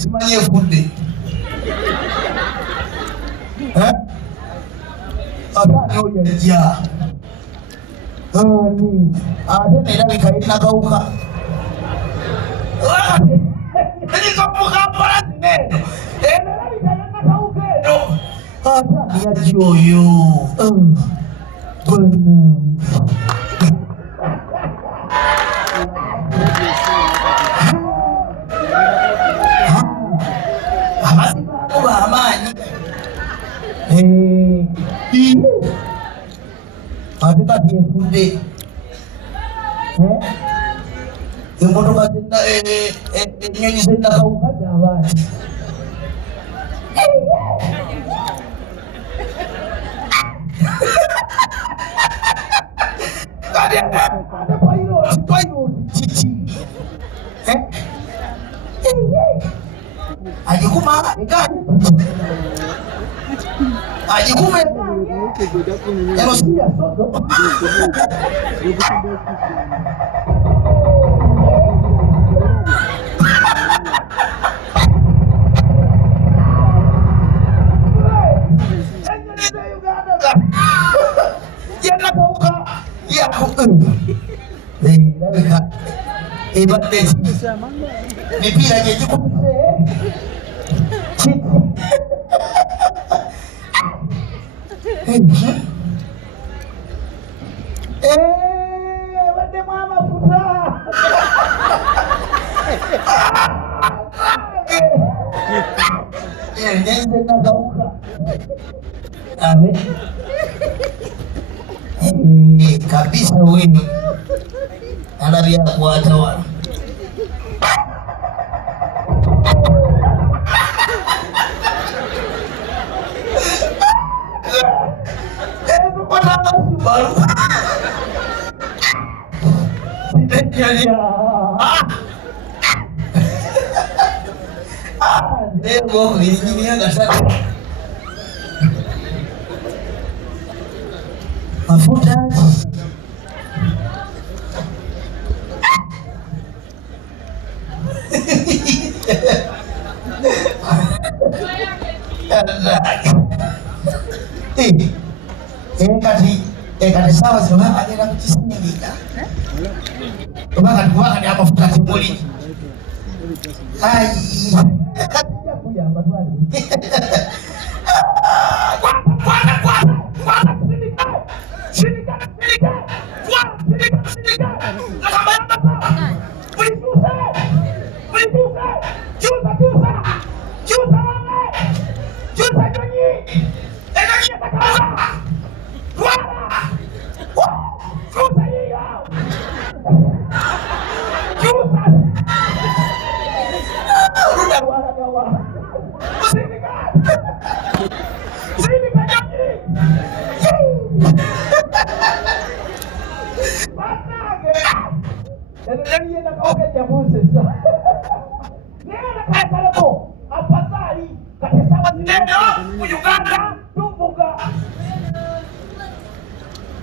Simanye fude. Atano yajja. Ate nera bikaina kauka. Niko mukapala neno. Nera bikaina kauka eno. Ata yajjoyo. Adika dia fude. Emotoka zina nyonyi zina kauka abana. Ada pilot cici. Aji kuma enggak. Aji kuma eno sia soto. Ya nak buka ya aku hebat deh mimpi lagi cukup wade mama putra nyende na kauka ame kabisa wewe anaria kuwatawa baru dia nego ini enggak sadar mafuta kati sawa zima agenda kukisinyiga kubanga amafuta kimuli katija kuyamba twali Uganda